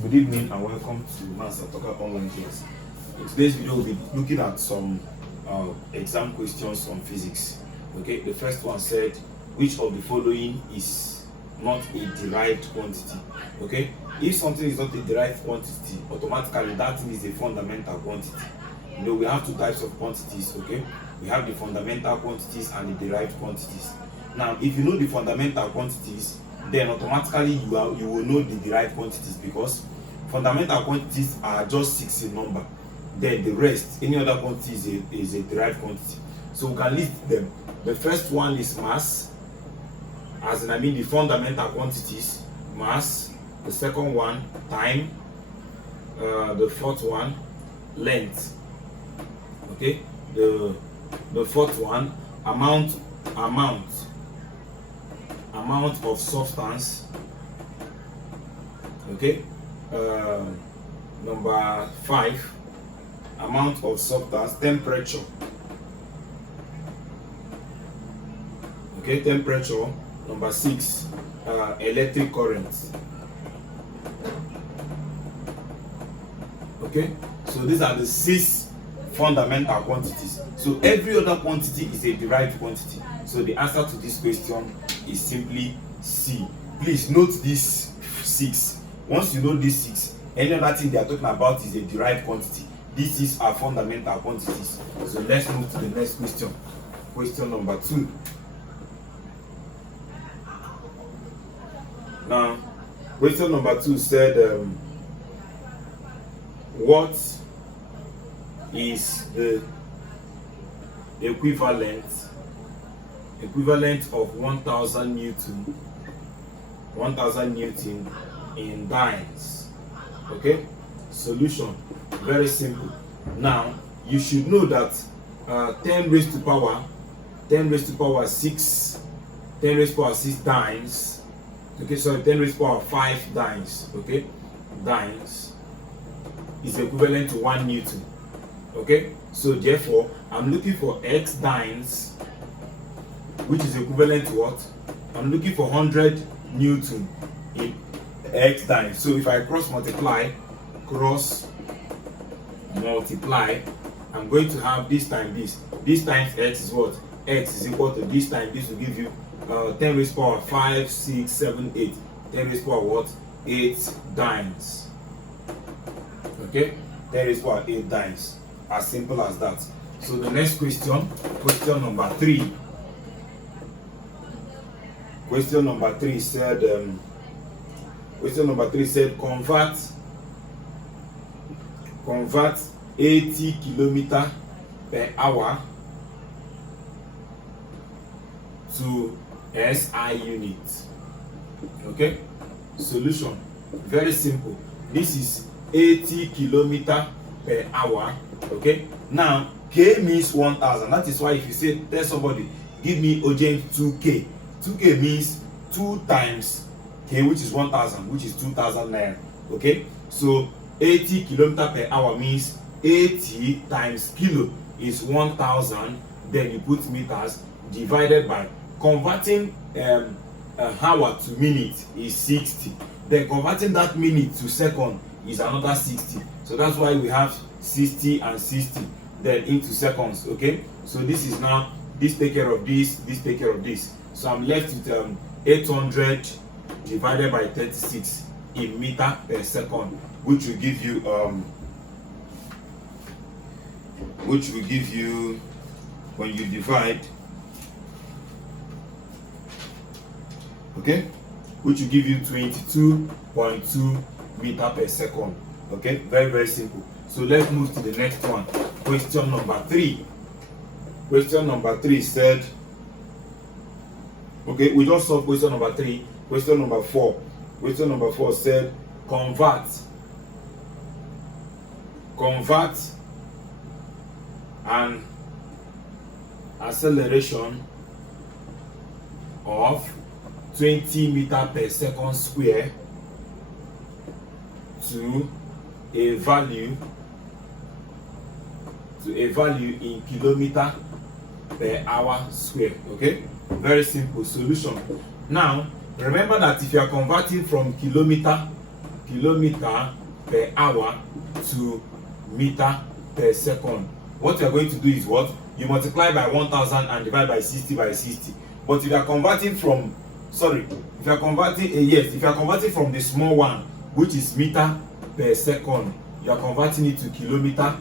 Good evening and welcome to Maths Atoka Online class. In today's video, we'll be looking at some exam questions on physics. Okay, the first one said, which of the following is not a derived quantity? Okay, if something is not a derived quantity, automatically that thing is a fundamental quantity. You know, we have two types of quantities. Okay, we have the fundamental quantities and the derived quantities. Now, if you know the fundamental quantities, then automatically you will know the derived quantities, because fundamental quantities are just 6 in number. Then the rest, any other quantity is a derived quantity. So we can list them. The first one is mass, as in the fundamental quantities, mass. The second one, time. The fourth one, length. Okay. The fourth one, amount of substance. Okay. Number 5, amount of substance. Temperature. Okay, temperature. Number 6, electric current. Okay, so these are the 6 fundamental quantities. So every other quantity is a derived quantity. So the answer to this question is simply C. Please note these 6. Once you know these 6, any other thing they are talking about is a derived quantity. These 6 are fundamental quantities. So let's move to the next question. Question number 2. Now, question number 2 said, what is the equivalent of 1000 Newton in dynes? Okay, solution, very simple. Now you should know that 10 raised to power 6 dynes. Okay, sorry, 10 raised to power 5 dynes. Okay, dynes is equivalent to 1 Newton. Okay, so therefore I'm looking for x dynes, which is equivalent to what? I'm looking for 100 Newton in x dynes. So if I cross multiply, I'm going to have this times this. This times x is what? X is equal to this times this will give you 10 raised to power 5, 6, 7, 8. 10 raised to power what? 8 dynes. Okay? 10 raised to power 8 dynes. As simple as that. So the next question, question number 3. Question number 3 said, convert 80 km per hour to SI units. Okay, solution, very simple. This is 80 km per hour. Okay, now K means 1000. That is why if you say, tell somebody, give me Ojen 2K. 2K means 2 times K, which is 1000, which is 2000 naira. Okay, so 80 km per hour means 80 times kilo is 1000. Then you put meters divided by, converting hour to minute is 60. Then converting that minute to second is another 60. So that's why we have 60 and 60 then into seconds. Okay, so this is now, this take care of this take care of this. So I'm left with 800 divided by 36 in meter per second, which will give you when you divide, okay, which will give you 22.2 meter per second. Okay, very, very simple. So let's move to the next one. Question number 3. Question number 3 said, okay, we just solved question number 3. Question number 4. Question number 4 said, convert an acceleration of 20 meter per second square to a value in kilometer per hour square. Okay, very simple. Solution. Now remember that if you are converting from kilometer kilometer per hour to meter per second. What you are going to do is what? You multiply by 1000 and divide by 60 by 60. But if you are converting from, if you are converting from the small one, which is meter per second, you are converting it to kilometer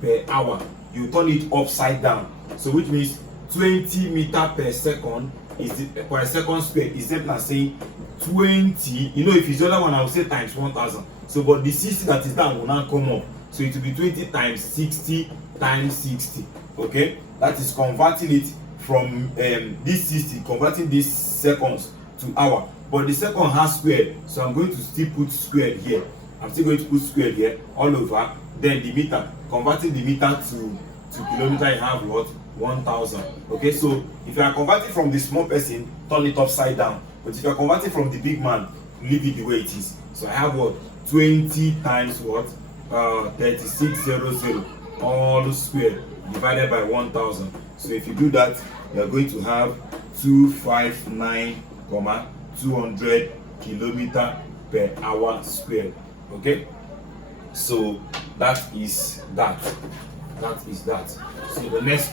per hour. You turn it upside down. So which means 20 meter per second is per second square is the same as saying 20. You know, if it's the other one, I will say times 1000. So but the 60 that is down will now come up. So it will be 20 times 60 times 60. Okay, that is converting it from this 60, converting these seconds to hour. But the second has squared, so I'm going to still put squared here. I'm still going to put squared here all over. Then the meter, converting the meter to kilometer, I have what? 1000. Okay, so if you are converting from the small person, turn it upside down. But if you are converting from the big man, leave it the way it is. So I have what? 20 times what? 3600 all square divided by 1000. So if you do that, you are going to have 259,200 kilometer per hour squared. Okay, so that is that. So the next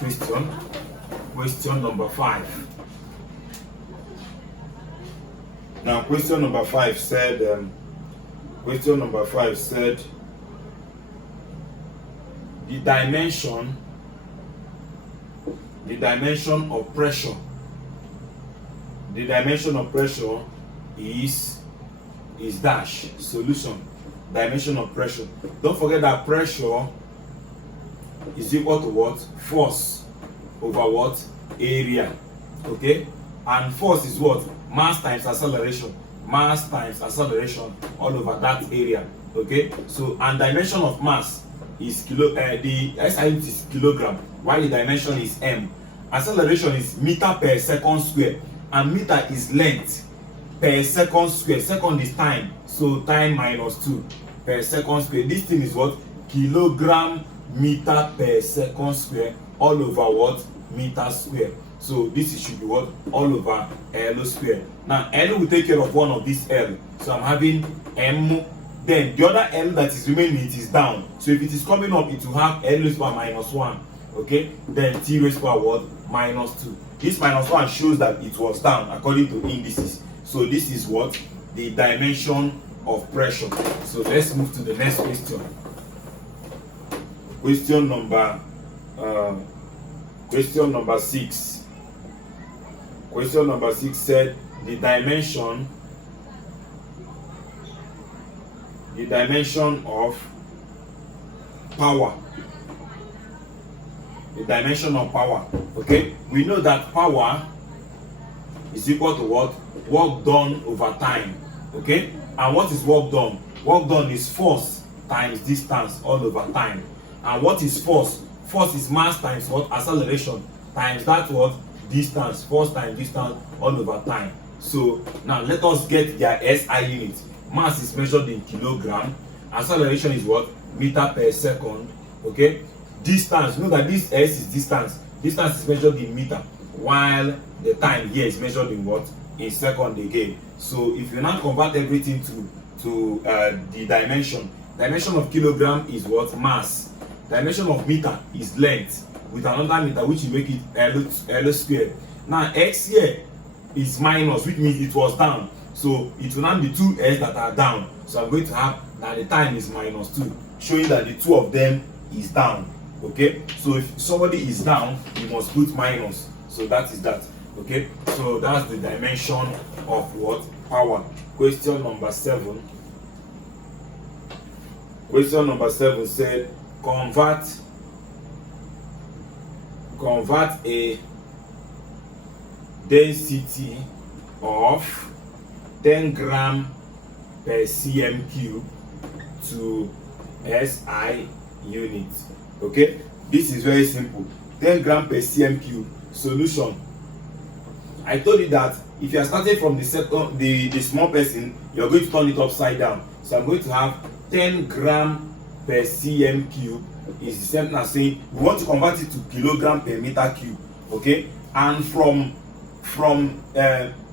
question number 5. Now question number 5 said the dimension of pressure is dash. Solution: dimension of pressure. Don't forget that pressure is equal to what? Force over what? Area. Okay, and force is what? Mass times acceleration. Mass times acceleration all over that area. Okay, so and dimension of mass is the SI unit is kilogram, while the dimension is m. Acceleration is meter per second square, and meter is length per second square. Second is time, so time minus 2 per second square. This thing is what? Kilogram meter per second square all over what? Meter square. So this should be what? All over L square. Now L will take care of one of this L, so I'm having m. Then the other L that is remaining, it is down. So if it is coming up, it will have L raised power minus 1. Okay, then T raised power what? Minus 2. This minus 1 shows that it was down according to indices. So this is what? The dimension of pressure. So let's move to the next question. Question number 6. Question number 6 said the dimension of power. The dimension of power. Okay, we know that power is equal to what? Work done over time. Okay, and what is work done? Work done is force times distance all over time. And what is force? Force is mass times what? Acceleration times that what? Distance. Force times distance all over time. So now let us get their SI unit. Mass is measured in kilogram. Acceleration is what? Meter per second. Okay, distance, you know that this S is distance. Distance is measured in meter, while the time here is measured in what? In second again. So if you now convert everything to the dimension of kilogram is what? Mass. Dimension of meter is length with another meter, which will make it L squared. Now X here is minus, which means it was down. So it will now be 2 S that are down. So I'm going to have that the time is minus 2, showing that the two of them is down. Okay, so if somebody is down, you must put minus. So that is that. Okay, so that's the dimension of what? Power. Question number 7. Question number 7 said convert a density of 10 gram per cm cube to SI unit. Okay, this is very simple. 10 gram per cm cube. Solution: I told you that if you are starting from the small person, you are going to turn it upside down. So I'm going to have 10 gram per cm cube is the same as saying we want to convert it to kilogram per meter cube. Okay, and from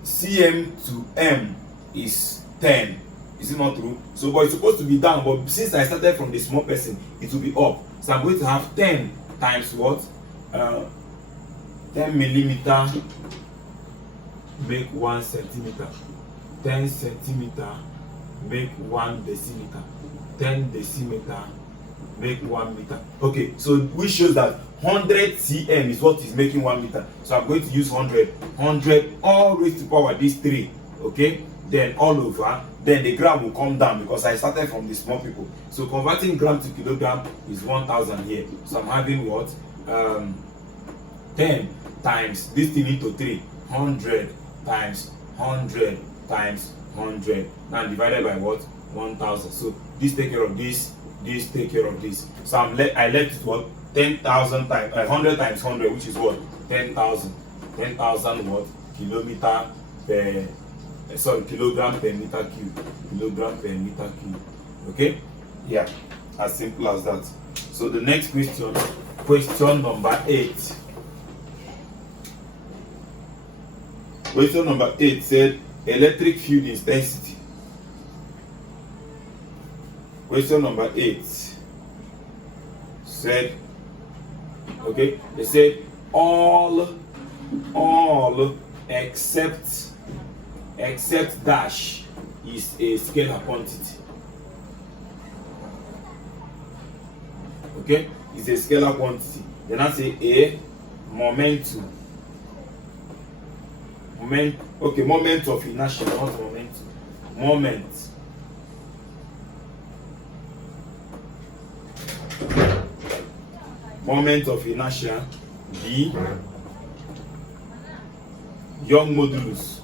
cm to m is 10. Is it not true? So, but it's supposed to be down, but since I started from the small person, it will be up. So I'm going to have 10 times what? 10 millimeter make 1 centimeter. 10 centimeter make 1 decimeter. 10 decimeter make 1 meter. Okay, so which shows that 100 cm is what is making 1 meter. So I'm going to use 100 all raised to power these 3. Okay, then all over, then the gram will come down because I started from the small people. So converting gram to kilogram is 1000 here. So I'm having what? 10 times this thing into 3, 100 times 100 times 100. Now divided by what? 1000. So this take care of this take care of this. So I left it what? 10,000 times 100 times 100, which is what? 10,000. 10,000 what? Kilogram per meter cube. Kilogram per meter cube. Okay? Yeah, as simple as that. So the next question number 8. Question number 8 said electric field intensity. Question number 8 said, okay, they said all except dash is a scalar quantity. Okay, it's a scalar quantity. Then I say a momentum. Moment of inertia, not momentum. Moment of inertia. B. Young modulus.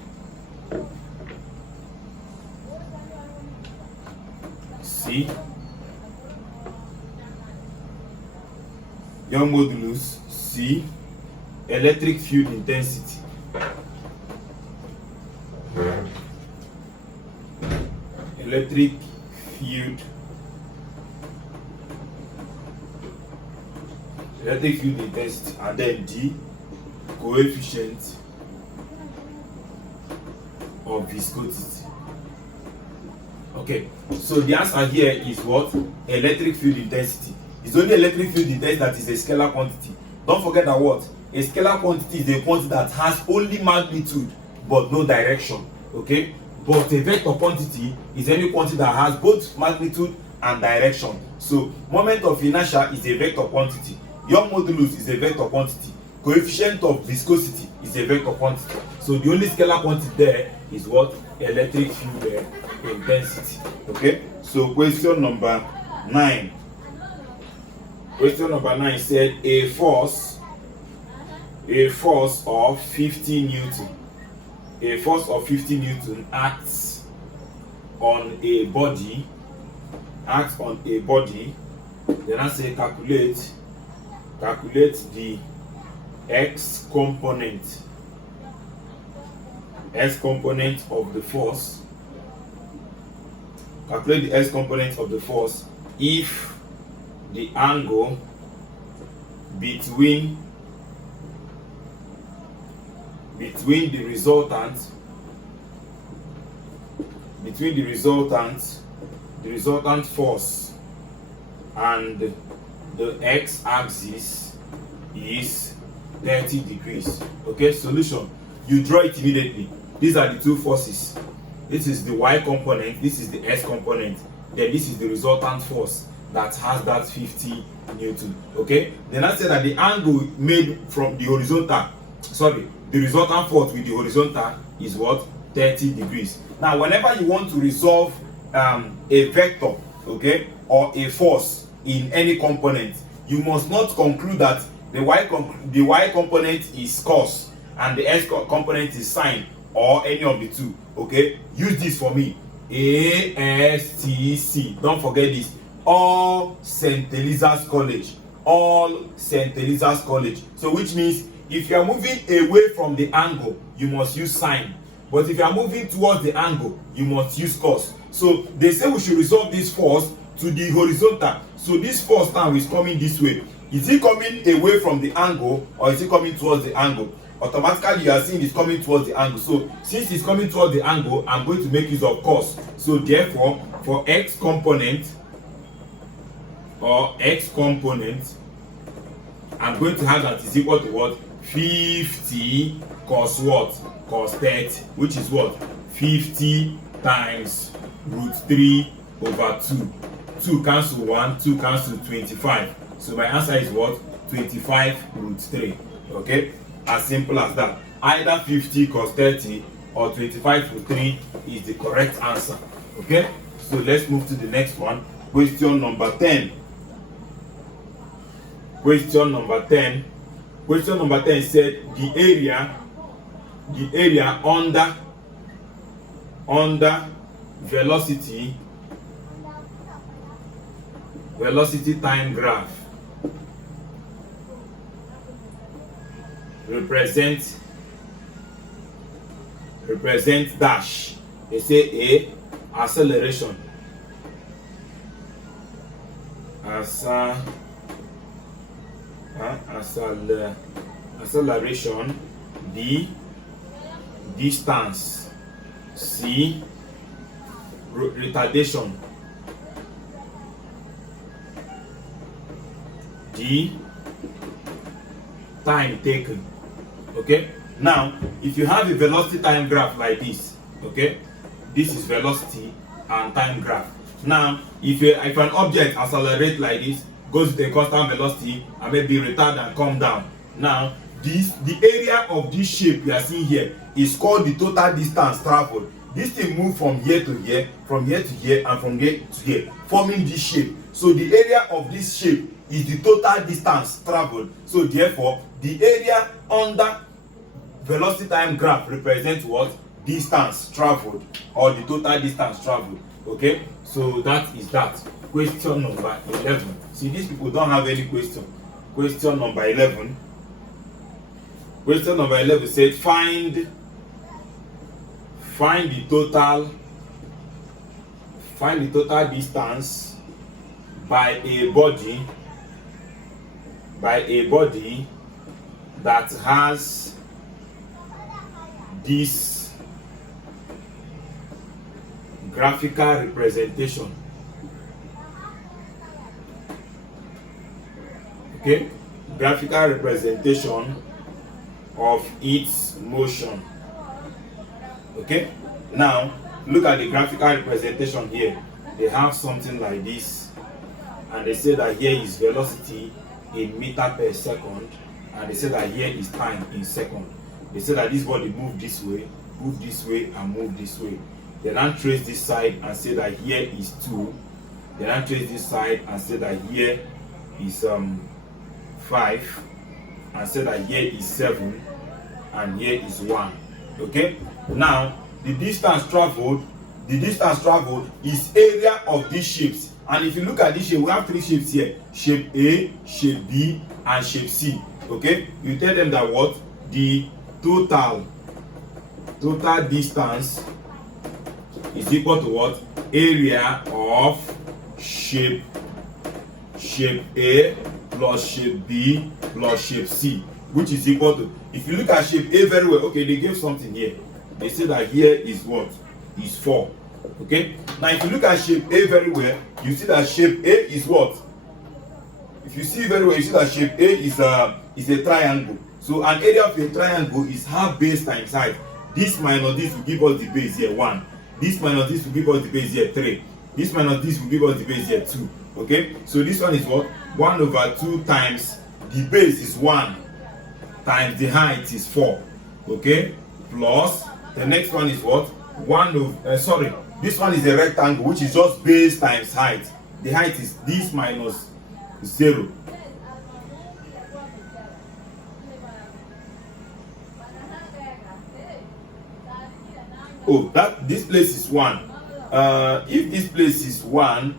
C. Young modulus. C. Electric field intensity. Electric field intensity, and then D, coefficient of viscosity. Okay, so the answer here is what? Electric field intensity. It's only electric field intensity that is a scalar quantity. Don't forget that what? A scalar quantity is a quantity that has only magnitude but no direction. Okay, but a vector quantity is any quantity that has both magnitude and direction. So moment of inertia is a vector quantity. Young modulus is a vector quantity. Coefficient of viscosity is a vector quantity. So the only scalar quantity there is what? Electric field intensity. Okay, so question number 9. Question number 9 said a force of 50 Newton. A force of 50 Newton acts on a body. Then I say calculate the x component of the force. Calculate the x component of the force if the angle between the resultant force and the x-axis is 30 degrees. Okay, solution. You draw it immediately. These are the two forces. This is the y component, this is the s component, then this is the resultant force that has that 50 Newton. Okay, then I said that the angle made from the horizontal, the resultant force with the horizontal is what? 30 degrees. Now whenever you want to resolve a vector, okay, or a force in any component, you must not conclude that the y component is cos and the s component is sine, or any of the two. Okay, use this for me. ASTC. Don't forget this. All St. Eliza's College. So which means if you are moving away from the angle, you must use sine. But if you are moving towards the angle, you must use cos. So they say we should resolve this force to the horizontal. So this force now is coming this way. Is it coming away from the angle or is it coming towards the angle? automatically you are seeing it's coming towards the angle. So since it's coming towards the angle, I'm going to make use of cos. So therefore, for x component or x component, I'm going to have that is equal to what? 50 cos what? Cos 30, which is what? 50 times root 3 over 2. 2 cancel 1, 2 cancel 25. So my answer is what? 25 root 3. Okay? As simple as that. Either 50 cos 30 or 25 root 3 is the correct answer. Okay? So let's move to the next one. Question number 10. Question number 10. Question number 10 said the area under velocity time graph represent dash. They say A, acceleration, acceleration, B, distance, C, retardation, D, time taken. Okay, now if you have a velocity time graph like this, okay, this is velocity and time graph. Now if an object accelerates like this, goes to a constant velocity and maybe retard and come down, now the area of this shape you are seeing here is called the total distance traveled. This thing move from here to here, from here to here, and from here to here, forming this shape. So the area of this shape is the total distance traveled. So therefore the area under velocity time graph represents what? Distance traveled, or the total distance traveled. Okay, so that is that. Question number 11. See, these people don't have any question. Question number 11. Question number 11 said find the total distance by a body that has this graphical representation. Okay, graphical representation of its motion. Okay, now look at the graphical representation here. They have something like this, and they say that here is velocity in meter per second, and they say that here is time in second. They say that this body move this way, and move this way. They then trace this side and say that here is 2. They then trace this side and say that here is 5, and say that here is 7, and here is 1. Okay, now the distance traveled is area of these shapes. And if you look at this shape, we have 3 shapes here: shape A, shape B, and shape C. Okay, you tell them that what? The total distance is equal to what? Area of shape A plus shape B plus shape C, which is equal to, if you look at shape A very well, okay, they gave something here. They say that here is what? Is 4. Okay, now if you look at shape A very well, you see that shape A is what? If you see very well, you see that shape A is a triangle. So an area of a triangle is half base times height. This minus this will give us the base here 1. This minus this will give us the base here 3. This minus this will give us the base here 2. Okay, so this one is what? 1 over 2 times the base is 1 times the height is 4. Okay, plus the next one is what? This one is a rectangle, which is just base times height. The height is this minus 0. Oh, this place is 1. If this place is 1,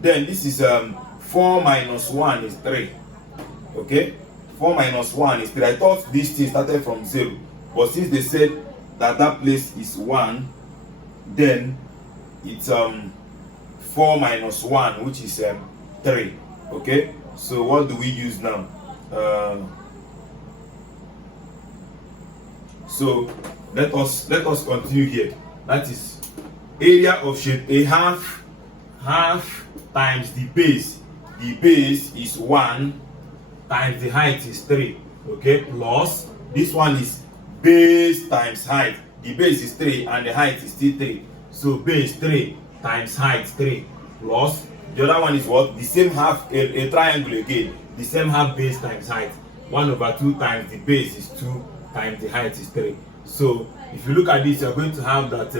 then this is 4 minus 1 is 3. Okay, 4 minus 1 is 3. I thought this thing started from 0, but since they said that place is 1, then it's 4 minus 1, which is 3. Okay, so what do we use now? So let us continue here. That is area of shape A, half times the base. The base is 1 times the height is 3. Okay, plus this one is base times height. The base is 3 and the height is still 3. So base 3 times height 3, plus the other one is what? The same half, a triangle again. The same half base times height. 1/2 times the base is 2 times the height is 3. So if you look at this, you're going to have that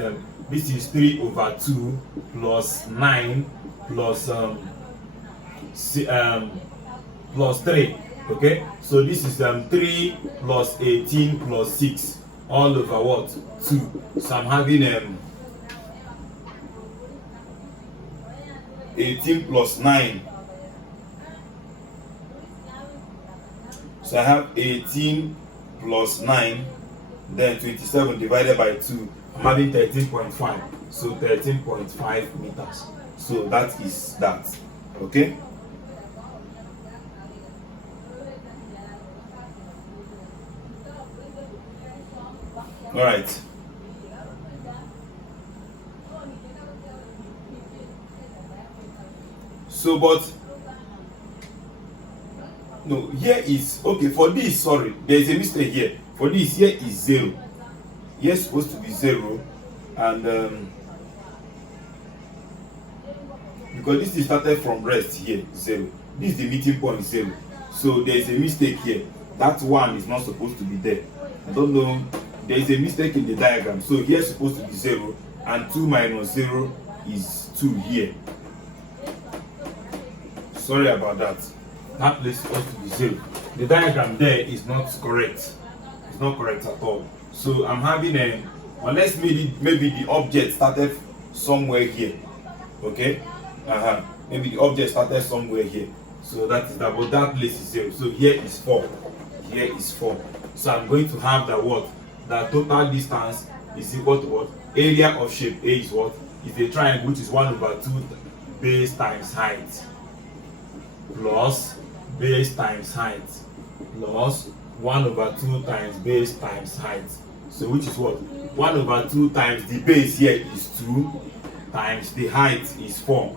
this is 3/2 plus 9 plus plus 3. Okay, so this is 3 plus 18 plus 6 all over what? 2. So I'm having 18 plus 9. So I have 18 plus 9, then 27 divided by 2. I'm having 13.5. So 13.5 meters. So that is that. Okay. All right. So, but no, here is okay for this. Sorry, there is a mistake here. For this, here is 0. Here is supposed to be 0, and because this is started from rest here 0. This is the meeting point 0. So there is a mistake here. That 1 is not supposed to be there. I don't know. There is a mistake in the diagram. So here is supposed to be 0, and 2 minus 0 is 2 here. Sorry about that. That place is supposed to be 0. The diagram there is not correct. It's not correct at all. So I'm having unless maybe the object started somewhere here. Okay? Maybe the object started somewhere here. So that is that. But that place is 0. So here is 4. Here is 4. So I'm going to have that what? That total distance is equal to what? Area of shape A is what? Is a triangle which is 1/2 base times height, plus base times height, plus 1/2 times base times height. So which is what? 1/2 times the base here is 2 times the height is 4,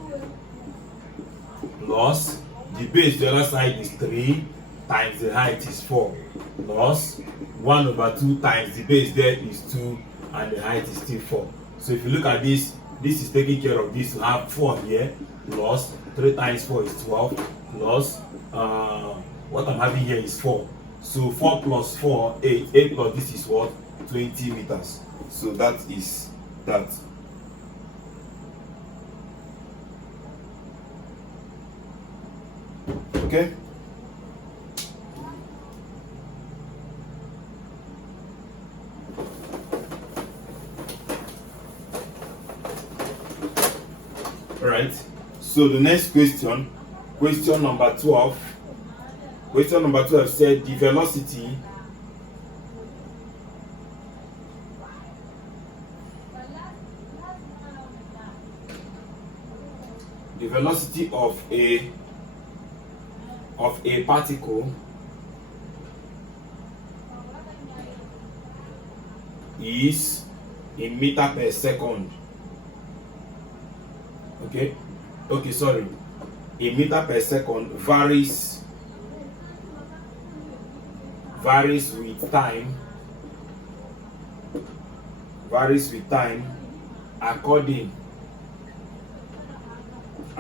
plus the base the other side is 3 times the height is 4, plus 1/2 times the base there is 2 and the height is still 4. So if you look at this, this is taking care of this to have 4 here, plus 3 times 4 is 12, plus what I'm having here is 4. So 4 plus 4, 8. 8 plus this is what? 20 meters. So that is that. Okay. All right. So the next question, question number 12. Question number 12 said the velocity of a particle is in meter per second. Okay, sorry. A meter per second varies with time.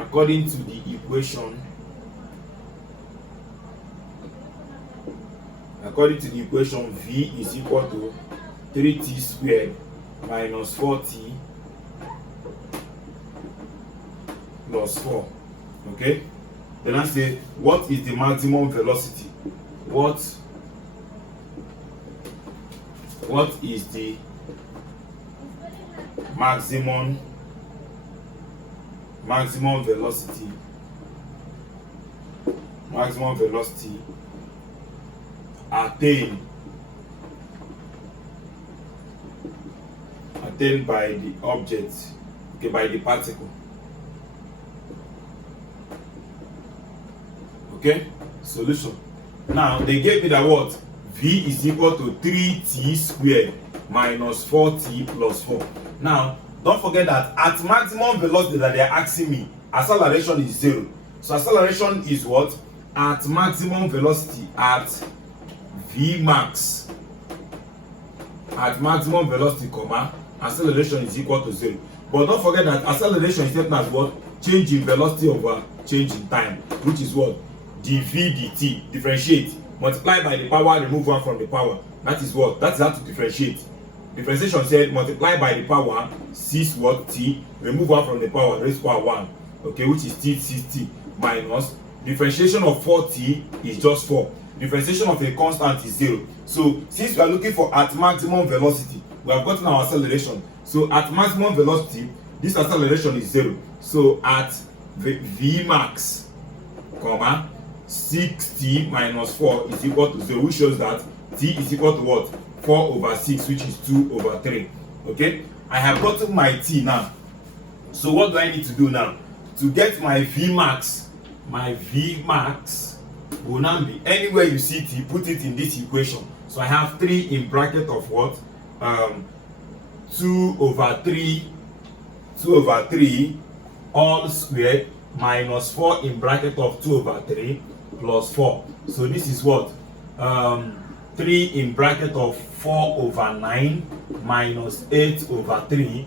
According to the equation. According to the equation, V is equal to 3t squared minus 4t plus 4. Okay? Then I say, what is the maximum velocity? What is the maximum velocity attained by the object, okay, by the particle. Okay, solution. Now they gave me the what? v is equal to 3t squared minus 4t plus 4. Now, don't forget that at maximum velocity that they are asking me, acceleration is 0. So acceleration is what? At maximum velocity at v max. At maximum velocity, comma, acceleration is equal to 0. But don't forget that acceleration is taken as what? Change in velocity over change in time, which is what? dv dt. Differentiate. Multiply by the power, remove 1 from the power. That is what? That is how to differentiate. Differentiation said multiply by the power 6 what? T. Remove 1 from the power, raise power 1. Okay, which is t 6t minus. Differentiation of 4t is just 4. Differentiation of a constant is 0. So since we are looking for at maximum velocity, we have gotten our acceleration. So at maximum velocity, this acceleration is 0. So at v max, comma, 6t minus 4 is equal to 0, which shows that t is equal to what? 4 over 6, which is 2 over 3. Okay, I have gotten my t now. So what do I need to do now? To get my v max will now be anywhere you see t, put it in this equation. So I have 3 in bracket of what? 2 over 3 all squared minus 4 in bracket of 2 over 3 plus 4. So this is what? 3 in bracket of 4 over 9 minus 8 over 3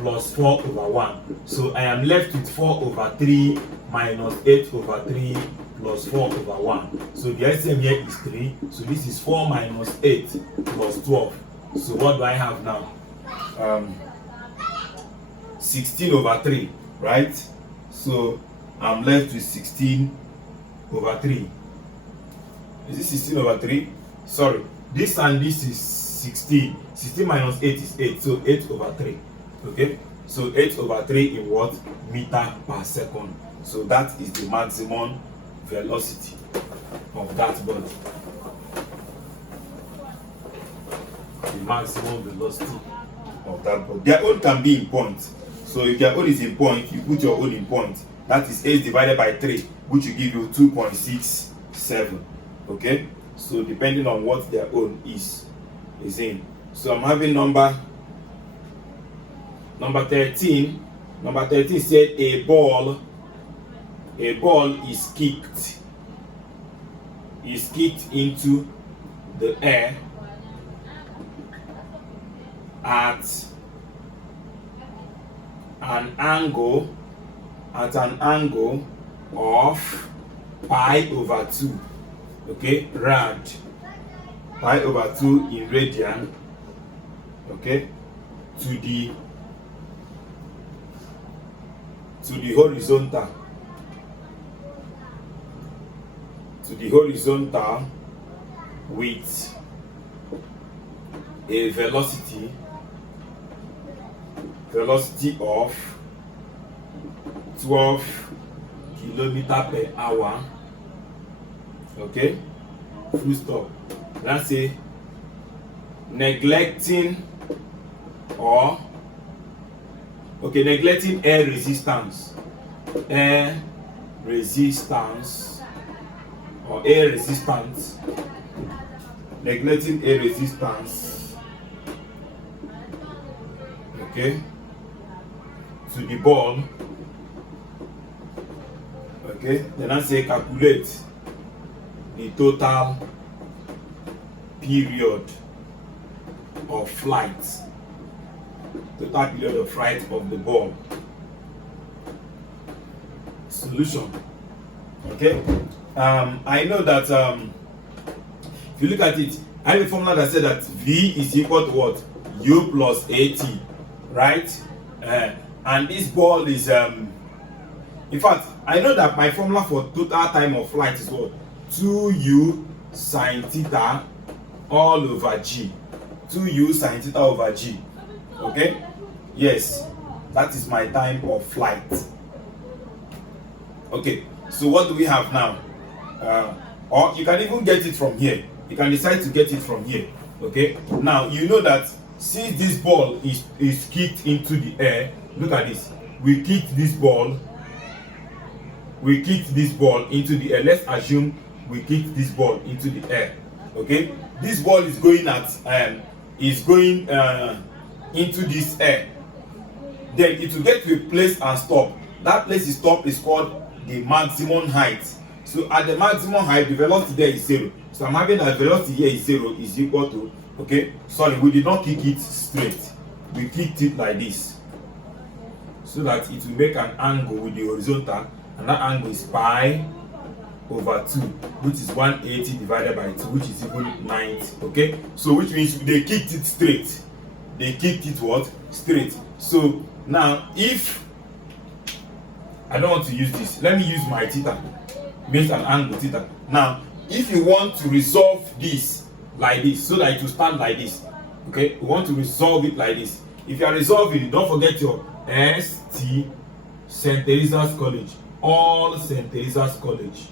plus 4 over 1. So I am left with 4 over 3 minus 8 over 3 plus 4 over 1. So the LCM here is 3. So this is 4 minus 8 plus 12. So what do I have now? 16 over 3, right? So I'm left with 16 over 3. Is this 16 over 3? Sorry, this and this is 16. 16 minus 8 is 8, so 8 over 3. Okay, so 8 over 3 in what? Meter per second. So that is the maximum velocity of that body. The maximum velocity of that body. Their own can be in point. So if their own is in point, you put your own in point. That is 8 divided by 3, which will give you 2.67. Okay, so depending on what their own is in. So I'm having number 13. Number 13 said a ball is kicked into the air at an angle of pi over 2. Okay, rad, pi over 2 in radian. Okay, to the horizontal, with a velocity of 12 kilometers per hour. Okay, full stop. Let's say neglecting air resistance or air resistance, neglecting air resistance, okay, to the ball. Okay, then I say calculate the total period of flight of the ball. Solution. Okay, I know that if you look at it, I have a formula that said that V is equal to what? U plus AT, right? And this ball is in fact, I know that my formula for total time of flight is what? 2u sine theta all over g. 2u sine theta over g. Okay? Yes, that is my time of flight. Okay, so what do we have now? Or you can even get it from here. You can decide to get it from here. Okay, now you know that since this ball is kicked into the air, look at this. We kicked this ball into the air. Let's assume we kicked this ball into the air. Okay, this ball is going at into this air. Then it will get to a place and stop. That place is stop is called the maximum height. So at the maximum height, the velocity there is 0. So I'm having that velocity here is 0 is equal to, okay, sorry, we did not kick it straight. We kicked it like this, so that it will make an angle with the horizontal, and that angle is pi over 2, which is 180 divided by 2, which is equal to 90. Okay, so which means they kicked it straight. They kicked it what? Straight. So now if I don't want to use this, let me use my theta, means an angle theta. Now if you want to resolve this like this, so that it will stand like this, okay, we want to resolve it like this. If you are resolving it, don't forget your ST, St. Teresa's College, all St. Teresa's College.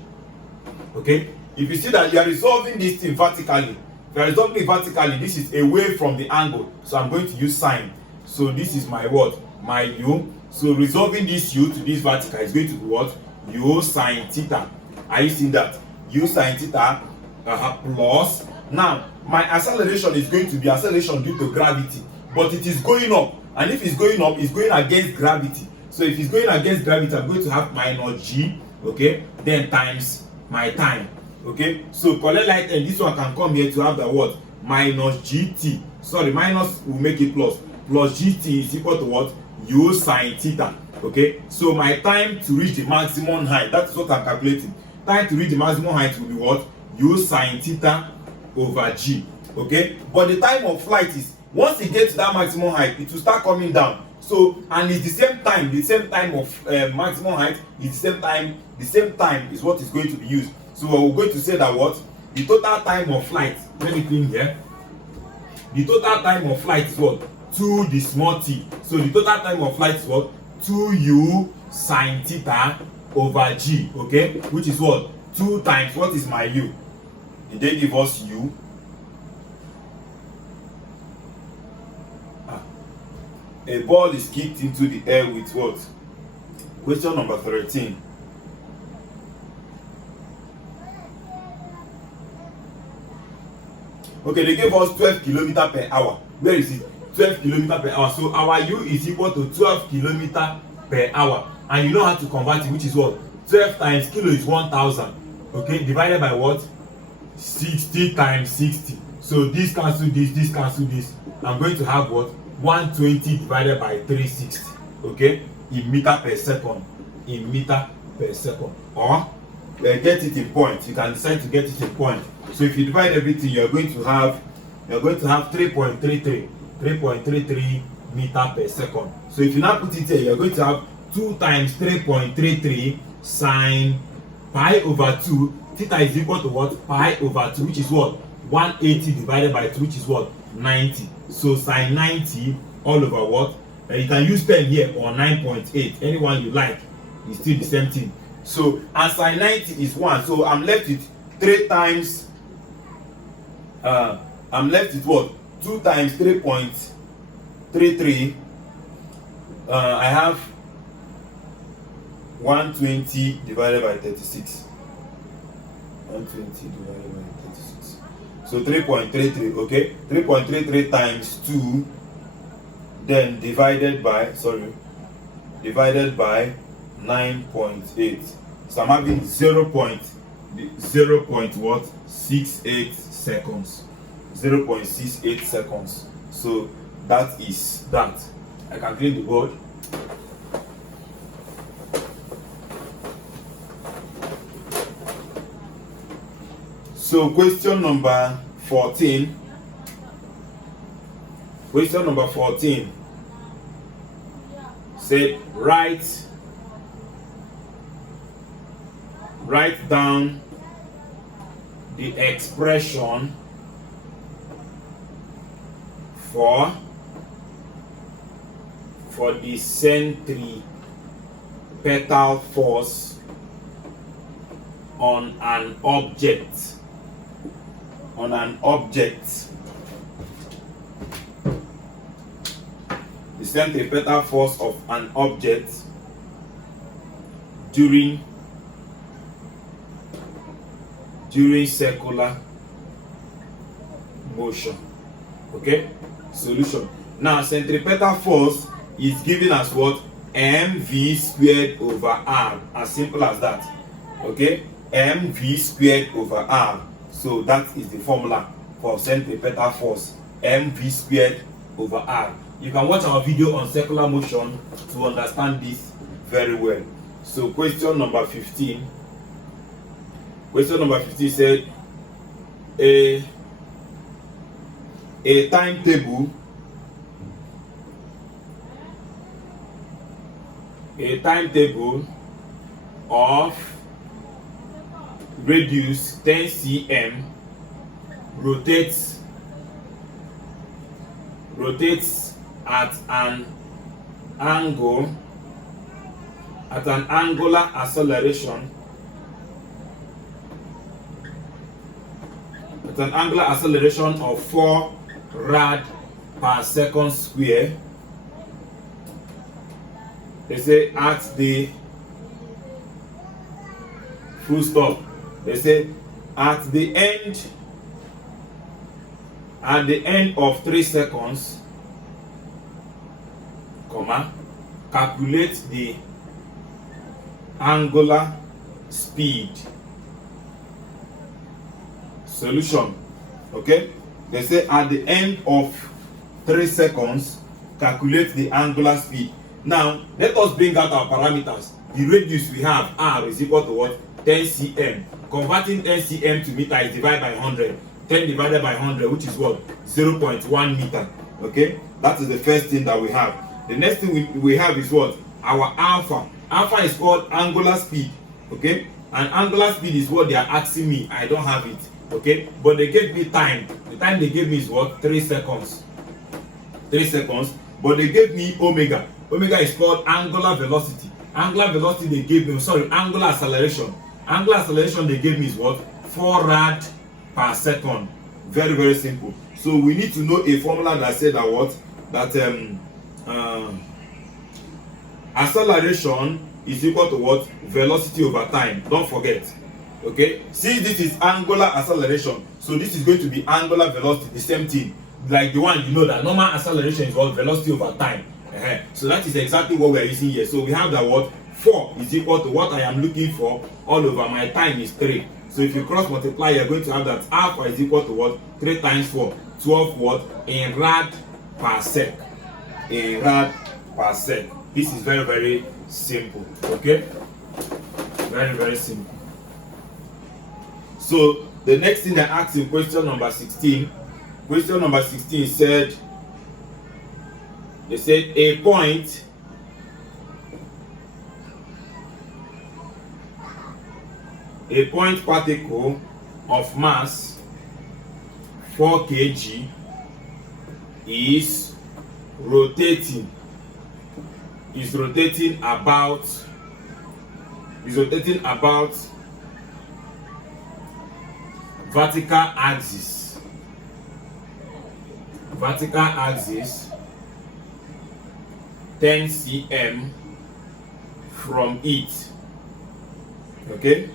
Okay, if you see that you are resolving this thing vertically, if you are resolving it vertically, this is away from the angle, so I'm going to use sine. So this is my what? My u. So resolving this u to this vertical is going to be what? U sine theta. Are you seeing that? U sine theta plus. Now my acceleration is going to be acceleration due to gravity, but it is going up, and if it's going up, it's going against gravity. So if it's going against gravity, I'm going to have minus g, okay, then times my time. Okay, so collect light, and this one can come here to have the what? Minus gt. Sorry, minus will make it plus. Plus gt is equal to what? U sine theta. Okay, so my time to reach the maximum height, that is what I'm calculating. Time to reach the maximum height will be what? U sine theta over g. Okay, but the time of flight is, once it gets to that maximum height, it will start coming down. So, and it's the same time of maximum height is the same time is what is going to be used. So we're going to say that what? The total time of flight, let me clean here. The total time of flight is what? 2 the small t. So the total time of flight is what? 2u sine theta over g, okay? Which is what? 2 times, what is my u? Did they give us u? A ball is kicked into the air with what? Question number 13. Okay, they gave us 12 km per hour. Where is it? 12 km per hour. So our u is equal to 12 km per hour. And you know how to convert it, which is what? 12 times kilo is 1000. Okay, divided by what? 60 times 60. So this cancel this cancel this. I'm going to have what? 120 divided by 360. Okay, in meter per second. In meter per second. Or get it in point. You can decide to get it in point. So if you divide everything, you're going to have 3.33 meter per second. So if you now put it here, you're going to have 2 times 3.33 sine pi over 2. Theta is equal to what? Pi over 2, which is what? 180 divided by 2, which is what? 90. So sine 90 all over what? You can use 10 here or 9.8. Anyone you like. It's still the same thing. So and sine 90 is 1. So I'm left with 3 times. I'm left with what? 2 times 3.33. I have 120 divided by 36. 120 divided by 36. So 3.33, okay? 3.33 times 2, then divided by 9.8. So I'm having 0.68 seconds. 0.68 seconds. So that is that. I can clean the board. So question number 14. Question number 14 said write down the expression for the centripetal force on an object. The centripetal force of an object during circular motion. Okay, solution. Now centripetal force is given as what? mv squared over r. As simple as that. Okay, mv squared over r. So that is the formula for centripetal force, mv squared over r. You can watch our video on circular motion to understand this very well. So question number 15. Question number 15 said a timetable of radius 10 cm rotates at an angular acceleration of 4 rad per second square. They say at the full stop. They say at the end of 3 seconds, comma, calculate the angular speed. Solution. Okay, they say at the end of 3 seconds, calculate the angular speed. Now let us bring out our parameters. The radius we have, r, is equal to what? 10 cm. Converting 10 cm to meter is divided by 100. 10 divided by 100, which is what? 0.1 meter. Okay, that is the first thing that we have. The next thing we have is what? Our alpha. Alpha is called angular speed. Okay, and angular speed is what they are asking me. I don't have it. Okay, but they gave me time. The time they gave me is what? 3 seconds. 3 seconds. But they gave me omega. Omega is called angular velocity. Angular velocity they gave me, angular acceleration. Angular acceleration they gave me is what? 4 rad per second. Very, very simple. So we need to know a formula that said that what? That acceleration is equal to what? Velocity over time. Don't forget. Okay, see, this is angular acceleration, so this is going to be angular velocity, the same thing like the one you know that normal acceleration is what? Velocity over time. So that is exactly what we are using here. So we have that what? 4 is equal to what I am looking for all over my time is 3. So if you cross multiply, you are going to have that alpha is equal to what? 3 times 4, 12 what? In rad per sec. In rad per sec. This is very, very simple. Okay, very, very simple. So the next thing I asked in question number 16 said, they said a point particle of mass 4 kg is rotating about vertical axis 10 cm from it. Okay,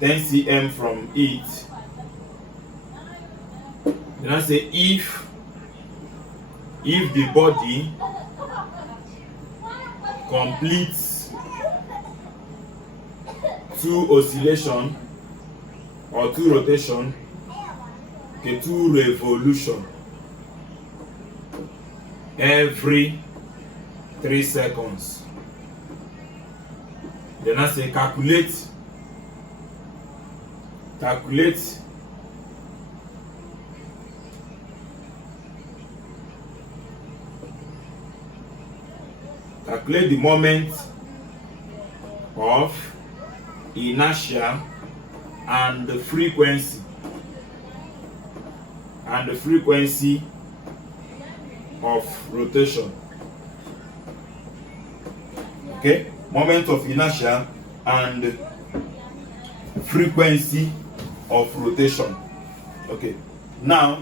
10 cm from it. Then I say if the body completes 2 oscillation or 2 rotation, okay, 2 revolution every 3 seconds. Then I say calculate the moment of inertia and the frequency of rotation. Okay, moment of inertia and frequency of rotation. Okay, now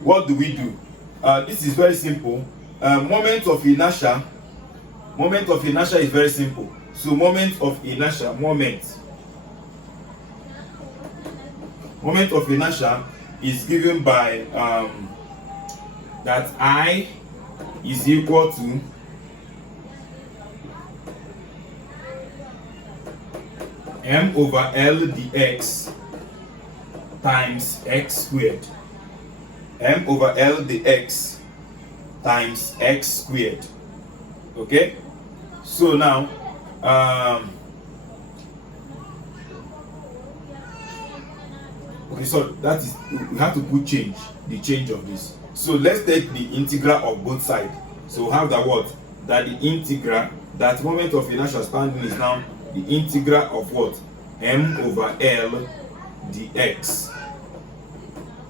what do we do? This is very simple. Moment of inertia is very simple. So moment of inertia, moment Moment of inertia is given by that I is equal to m over L dx times x squared. M over L dx times x squared. Okay, so now okay, so that is, we have to put the change of this. So let's take the integral of both sides. So we have that what? That the integral, that moment of inertia standing is now the integral of what? M over L dx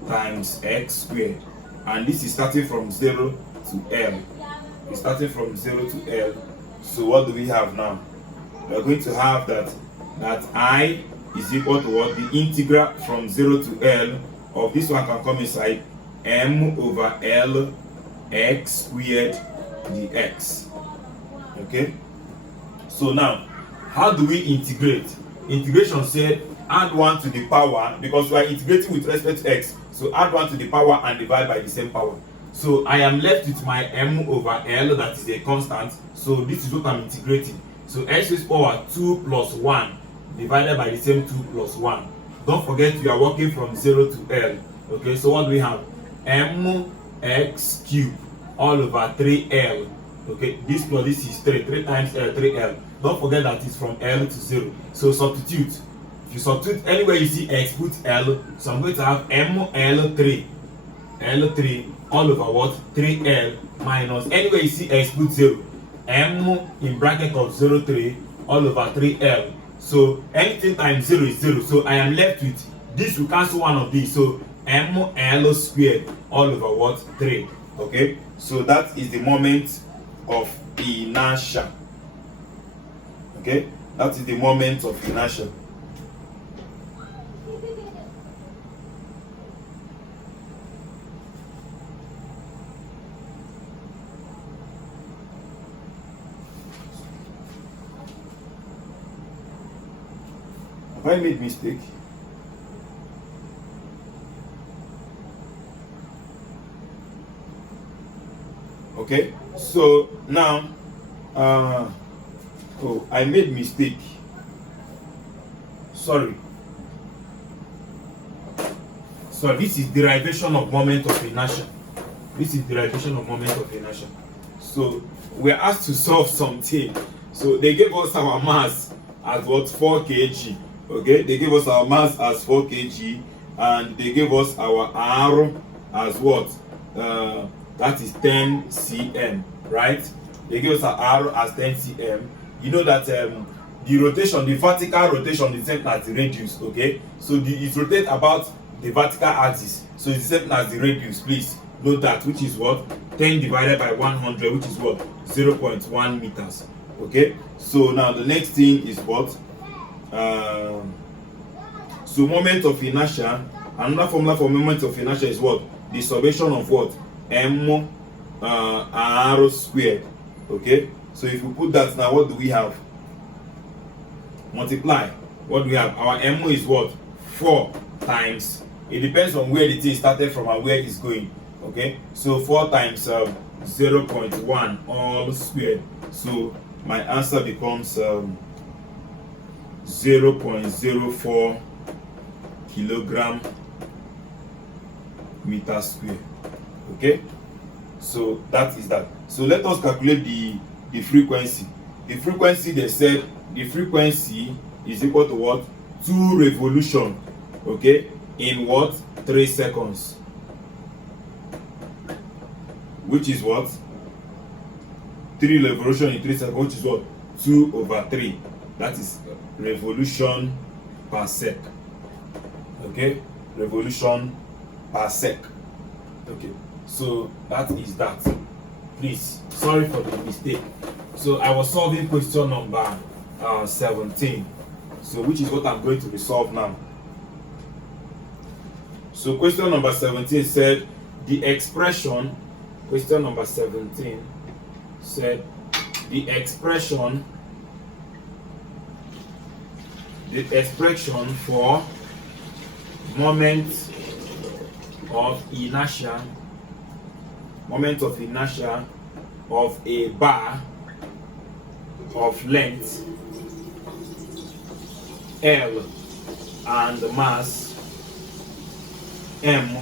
times x squared. And this is starting from 0 to L. It's starting from 0 to L. So what do we have now? We are going to have that I is equal to what? The integral from 0 to L of this one can come inside m over L x squared dx. Okay, so now how do we integrate? Integration said add 1 to the power, because we are integrating with respect to x, so add 1 to the power and divide by the same power. So I am left with my m over L, that is a constant, so this is what I'm integrating. So x raised power 2 plus 1 divided by the same 2 plus 1. Don't forget you are working from 0 to L. Okay, so what do we have? Mx cubed all over 3L. Okay, this plus this is 3 times L, 3L. Don't forget that it's from L to 0. So substitute. If you substitute anywhere you see x, put L. So I'm going to have ML3. L3 all over what? 3L minus anywhere you see x, put 0. M in bracket of 0, 3 all over 3L. So anything times 0 is 0. So I am left with this, will cancel one of these. So ML squared all over what? 3. Okay, so that is the moment of inertia. Okay, that is the moment of inertia. Have I made mistake? Okay, so now oh, I made mistake. Sorry, this is derivation of moment of inertia. This is derivation of moment of inertia. So we're asked to solve something. So they gave us our mass as what? 4 kg. Okay, they gave us our mass as 4 kg, and they gave us our R as what? That is 10 cm, right? They give us an R as 10 cm. You know that the rotation, the vertical rotation is the same as the radius, okay? So it rotates about the vertical axis. So it's the same as the radius, please note that, which is what? 10 divided by 100, which is what? 0.1 meters, okay? So now the next thing is what? So moment of inertia, another formula for moment of inertia is what? The summation of what? M R squared. Okay, so if we put that now, what do we have? Multiply. What do we have? Our M is what? 4 times. It depends on where the thing started from and where it's going. Okay, so 4 times 0.1 all squared. So my answer becomes 0.04 kilogram meter square. Okay, so that is that. So let us calculate the frequency. The frequency, they said the frequency is equal to what? 2 revolution, okay, in what? 3 seconds, which is what? 3 revolution in 3 seconds, which is what? 2 over 3. That is revolution per sec. Okay, revolution per sec. Okay, so that is that. Please, sorry for the mistake. So I was solving question number 17, so which is what I'm going to resolve now. So question number 17 said the expression, question number 17 said the expression for moment of inertia of a bar of length L and mass M,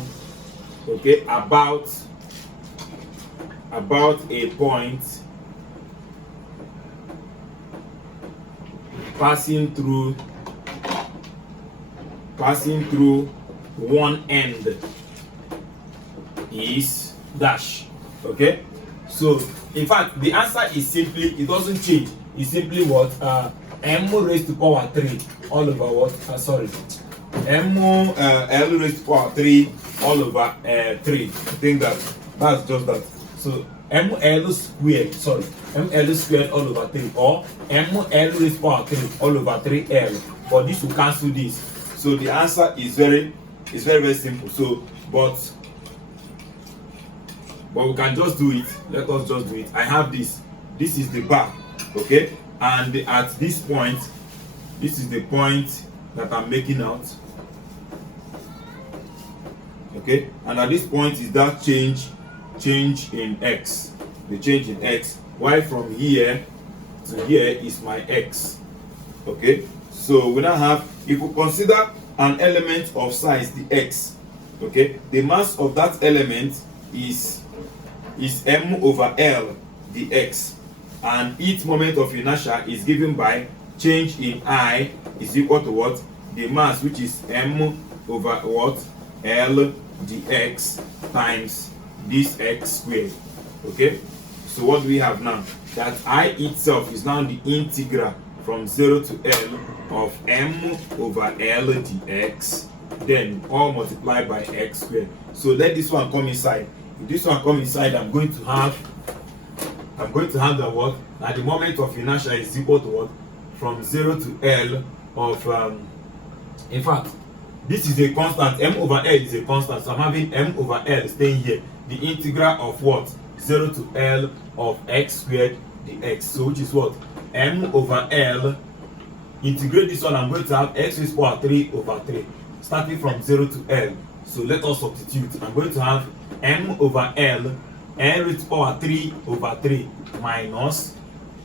okay, about a point passing through one end is dash. Okay, so in fact the answer is simply, it doesn't change, it's simply what m raised to power 3 all over what m l raised to power 3 all over 3. I think that's just that. So ml squared all over 3, or ml raised to power 3 all over 3l, but this will cancel this. So the answer is very simple. So but we can just do it. Let us just do it. I have this is the bar, okay, and at this point, this is the point that I'm making out, okay, and at this point is that change in x, the change in x, while from here to here is my x. Okay, so we now have, if we consider an element of size the x, okay, the mass of that element is m over l dx, and each moment of inertia is given by change in I is equal to what? The mass, which is m over what? L dx times this x squared. Okay, so what do we have now? That I itself is now the integral from 0 to L of m over L dx, then all multiplied by x squared. So let this one come inside. If this one come inside, I'm going to have the what? That the moment of inertia is equal to what? From 0 to L of in fact, this is a constant. M over L is a constant, so I'm having m over L staying here. The integral of what? 0 to L of x squared dx. So which is what? M over L. Integrate this one, I'm going to have x raised to power 3 over 3, starting from 0 to L. So let us substitute. I'm going to have m over L, n raised to power 3 over 3 minus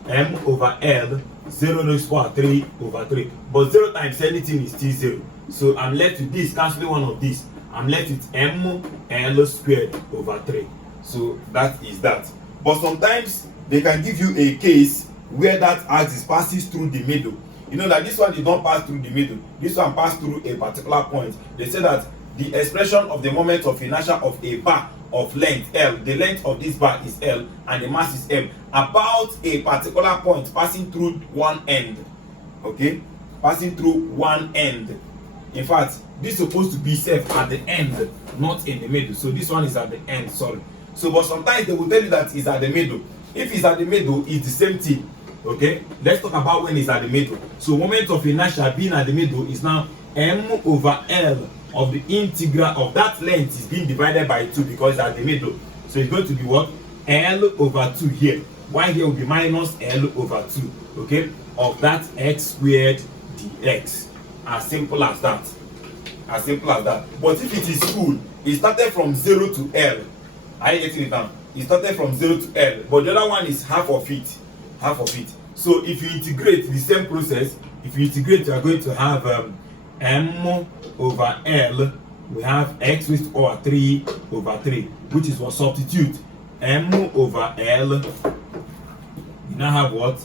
m over L, 0 raised to power 3 over 3. But 0 times anything is still 0. So I'm left with this, cancelling one of these. I'm left with m L squared over 3. So that is that. But sometimes they can give you a case where that axis passes through the middle. You know that this one did not pass through the middle. This one passed through a particular point. They say that the expression of the moment of inertia of a bar of length L, the length of this bar is L and the mass is M, about a particular point passing through one end. Okay, passing through one end. In fact, this is supposed to be safe at the end, not in the middle. So this one is at the end, sorry. So but sometimes they will tell you that it's at the middle. If it's at the middle, it's the same thing. Okay, let's talk about when it's at the middle. So moment of inertia being at the middle is now m over L of the integral of that length is being divided by 2 because it's at the middle. So it's going to be what? L over 2 here. While here will be minus L over 2, okay, of that x squared dx. As simple as that. As simple as that. But if it is full, it started from 0 to L. Are you getting it now? It started from 0 to L, but the other one is half of it. Half of it. So if you integrate the same process, if you integrate, you are going to have m over L. We have x raised to power 3 over 3, which is what? Substitute m over L. You now have what?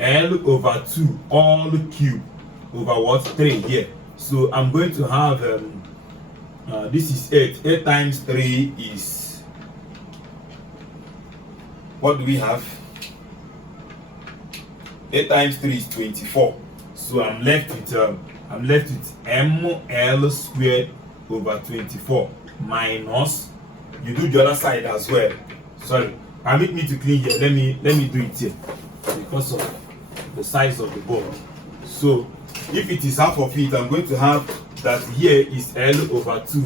L over 2 all cube over what? 3 here. So I'm going to have this is 8. 8 times 3 is, what do we have? 8 times 3 is 24. So I'm left with ml squared over 24 minus, you do the other side as well. Sorry, permit me to clean here. Let me do it here because of the size of the board. So if it is half of it, I'm going to have that here is L over 2,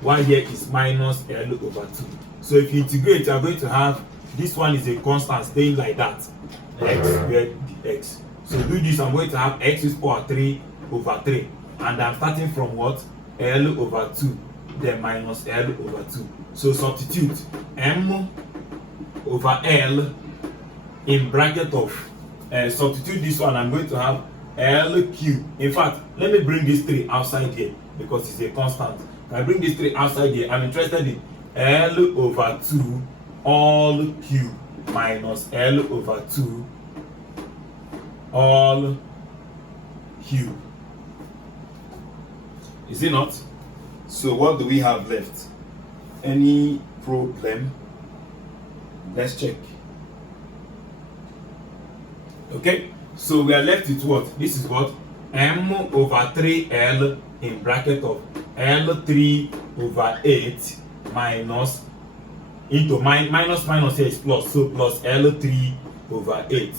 while here is minus L over 2. So if you integrate, you are going to have, this one is a constant staying like that, x squared dx. So do this, I'm going to have x raised to power 3 over 3, and I'm starting from what? L over 2, then minus L over 2. So substitute M over L in bracket of, substitute this one, I'm going to have L cube. In fact, let me bring this 3 outside here because it's a constant. If I bring this 3 outside here, I'm interested in L over 2 all cube minus L over 2 all cube. Is it not? So what do we have left? Any problem? Let's check. Okay, so we are left with what? This is what? M over 3L in bracket of L3 over 8 minus into minus here is plus, so plus L3 over 8.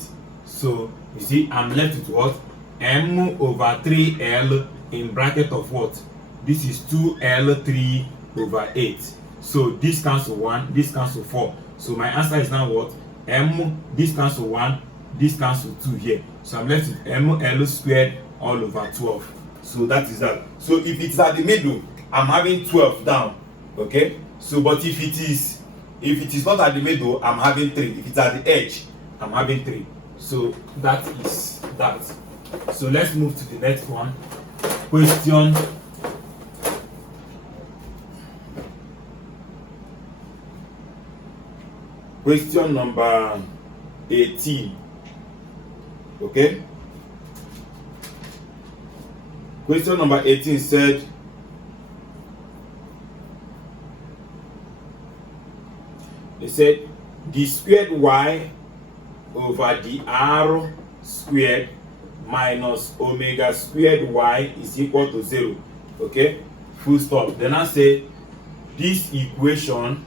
So you see, I'm left with what? M over 3L in bracket of what? This is 2L3 over 8. So this cancel 1, this cancel 4. So my answer is now what? M, this cancel 1, this cancel 2 here. So I'm left with ML squared all over 12. So that is that. So if it's at the middle, I'm having 12 down. Okay? So but if it is not at the middle, I'm having 3. If it's at the edge, I'm having 3. So that is that. So let's move to the next one. Question number 18. Okay? Question number 18 said, they said the squared y over the r squared minus omega squared y is equal to 0. Okay? Full stop. Then I say this equation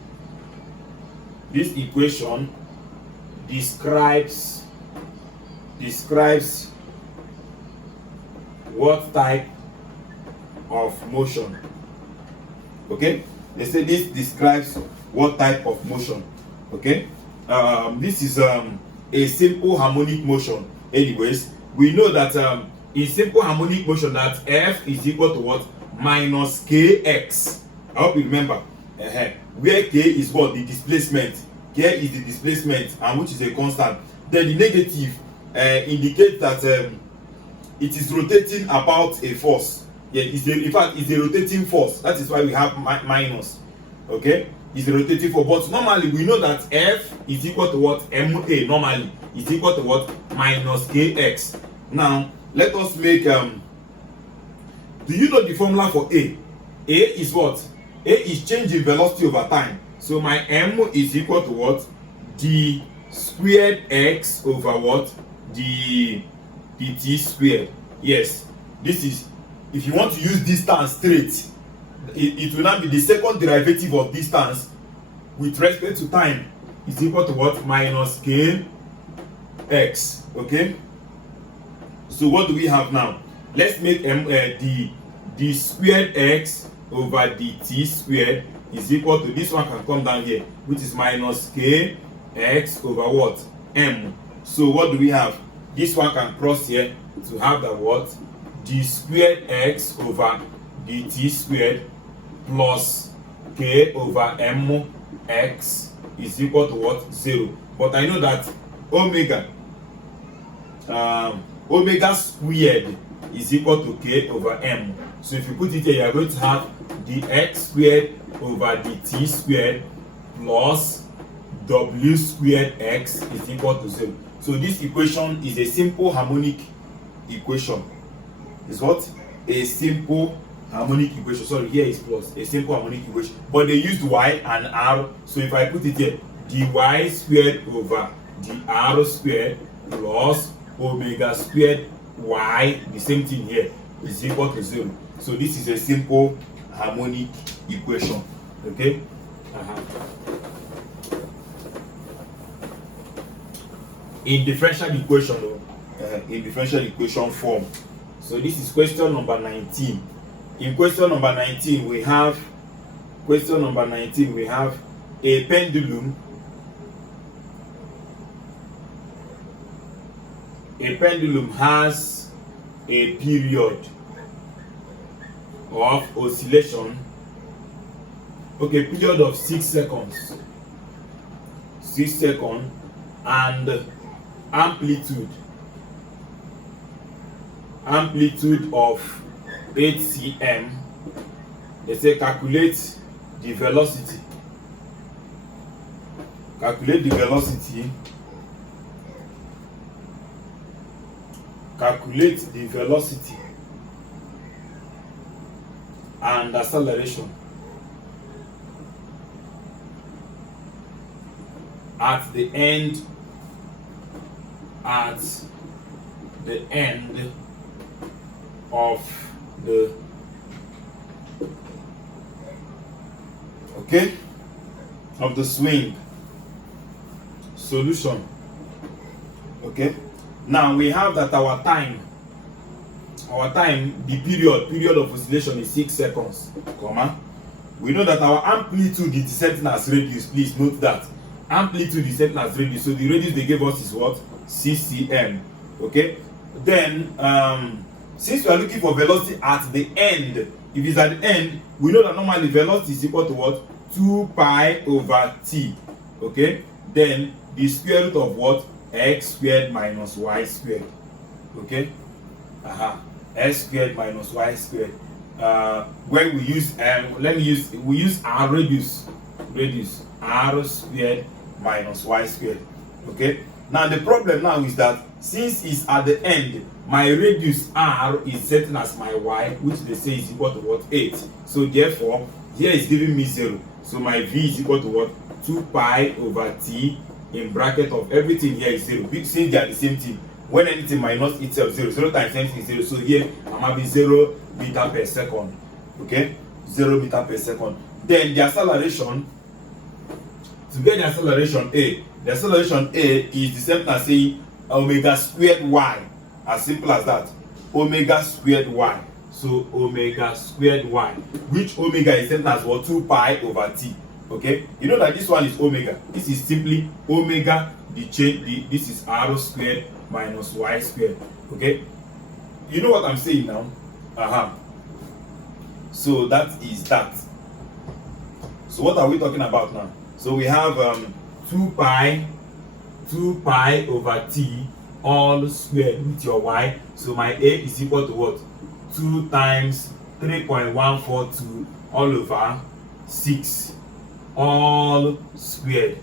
describes what type of motion? Okay, they say this describes what type of motion. Okay, this is a simple harmonic motion. Anyways, we know that in simple harmonic motion that F is equal to what? Minus kx. I hope you remember. Where k is what? The displacement. K is the displacement, and which is a constant. Then the negative indicates that it is rotating about a force. Yeah, in fact, it's a rotating force. That is why we have minus. Okay, it's a rotating force. But normally we know that F is equal to what? Ma normally is equal to what? Minus kx. Now let us make do you know the formula for A? A is what? A is change in velocity over time. So my M is equal to what? D squared x over what? The t squared. Yes, this is, if you want to use distance straight, it will not be the second derivative of distance with respect to time is equal to what? Minus k x. Okay, so what do we have now? Let's make the squared x over the t squared is equal to, this one can come down here, which is minus k x over what? M. So what do we have? This one can cross here to have the what? D squared x over the t squared plus k over m x is equal to what? 0. But I know that omega squared is equal to k over m. So if you put it here, you are going to have the x squared over the t squared plus w squared x is equal to 0. So this equation is a simple harmonic equation. Is what? A simple harmonic equation. Sorry, here is plus. A simple harmonic equation. But they used y and r. So if I put it here, dy squared over the r squared plus omega squared y, the same thing here, is equal to 0. So this is a simple harmonic equation. Okay? In differential equation, in differential equation form. So this is question number 19. In question number 19 we have a pendulum. A pendulum has a period of oscillation, okay, period of 6 seconds, 6 seconds, and amplitude of 8 cm. They say calculate the velocity. Calculate the velocity. Calculate the velocity and acceleration at the end of the of the swing. Solution. Okay, now we have that our time, the period of oscillation is 6 seconds, comma. We know that our amplitude is set as radius. Please note that amplitude is set as radius, so the radius they gave us is what? 6 cm. Okay, then since we are looking for velocity at the end, if it's at the end, we know that normally velocity is equal to what? 2 pi over t. Okay, then the square root of what? X squared minus y squared. Okay, x squared minus y squared. When we use we use our radius r squared minus y squared. Okay, now the problem now is that since it's at the end, my radius r is set as my y, which they say is equal to what? 8. So therefore here is giving me 0, so my v is equal to what? 2 pi over t in bracket of everything here is 0. Since they are the same thing, when anything minus itself 0, 0 times anything is 0. So here I'm having 0 meter per second. Okay, 0 meter per second. Then the acceleration, to get the acceleration a, is the same as saying omega squared y. As simple as that. Omega squared y. So omega squared y, which omega is set as what? 2 pi over t. Okay, you know that this one is omega. This is simply omega. This is r squared minus y squared. Okay, you know what I'm saying now? So that is that. So what are we talking about now? So we have 2 pi over t all squared with your y. So my a is equal to what? 2 times 3.142 all over 6 all squared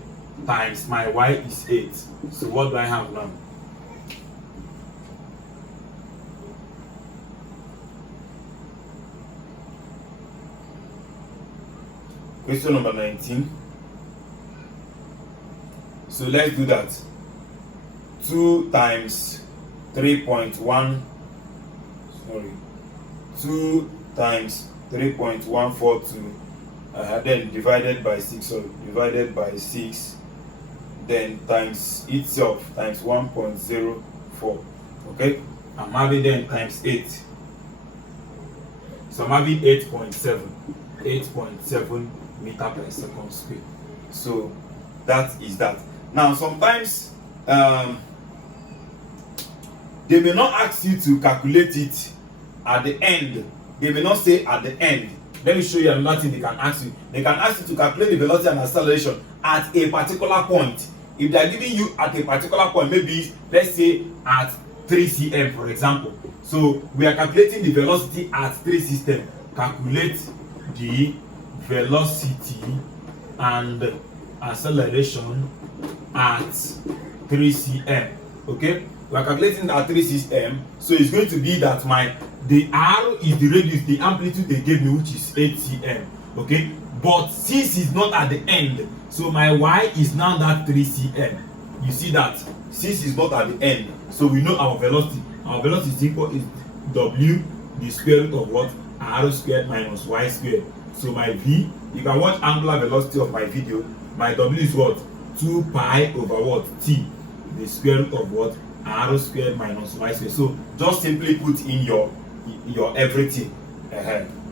times my y is 8. So what do I have now? Question number 19. So let's do that. 2 times 3.1 2 times 3.142 then divided by 6, then times itself times 1.04. Okay, I'm having then times 8, so I'm having 8.7 meter per second square. So that is that. Now sometimes they may not ask you to calculate it at the end. They may not say at the end. Let me show you another thing they can ask you. They can ask you to calculate the velocity and acceleration at a particular point. If they are giving you at a particular point, maybe let's say at 3 cm for example. So we are calculating the velocity at 3 cm. Calculate the velocity and acceleration at 3 cm. Okay, we are calculating at 3 cm. So it's going to be that the r is the radius, the amplitude they gave me, which is 8 cm. Okay, but since it's not at the end, so my y is now that 3 cm. You see that since it's not at the end, so we know our velocity. Our velocity is equal is w, the square root of what? R squared minus y squared. So my v, you can watch angular velocity of my video. My w is what? 2 pi over what? T, the square root of what? R squared minus y squared. So just simply put in your everything.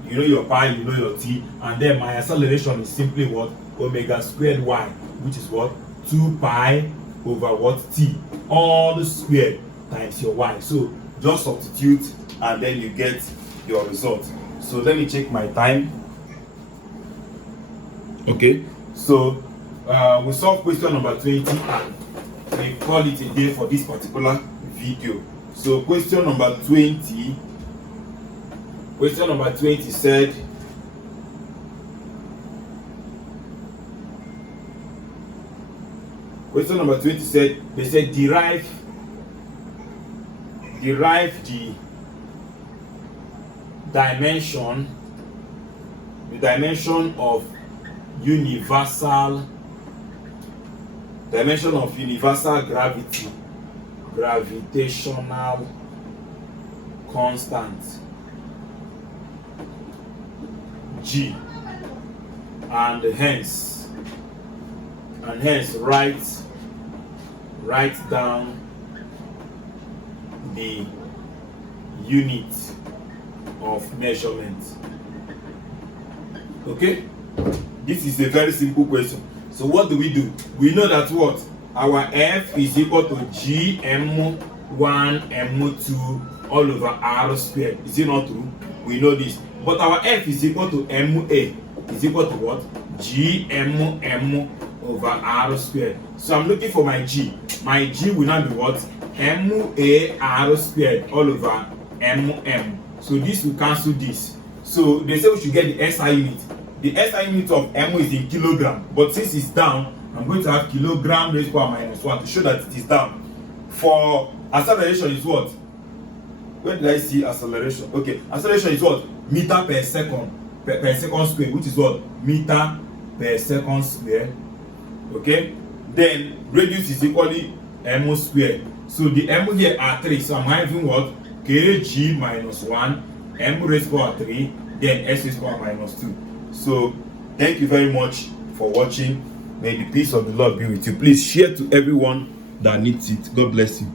You know your pi, you know your t, and then my acceleration is simply what? Omega squared y, which is what? 2 pi over what? T, all squared times your y. So just substitute and then you get your result. So let me check my time. Okay, so we solve question number 20 and we call it a day for this particular video. So question number 20 said they said derive the dimension of universal gravitational constant G, and hence write down the unit of measurement. Okay, this is a very simple question. So what do? We know that what our F is equal to G m1 m2 all over r squared. Is it not true? We know this. But our F is equal to ma is equal to what? G m over r squared. So I'm looking for my G. My G will now be what? ma r squared all over So this will cancel this. So they say we should get the SI unit. The SI unit of m is in kilogram, but since it's down, I'm going to have kilogram raised to power minus 1 to show that it is down. For acceleration is what? Where did I see acceleration? Okay, acceleration is what? Meter per second per second square, which is what? Meter per second square. Okay, then radius is equally m squared. So the m here are 3, so I'm having what? Kg minus 1, m raised to power 3, then s raised to power minus 2. So thank you very much for watching. May the peace of the Lord be with you. Please share to everyone that needs it. God bless you.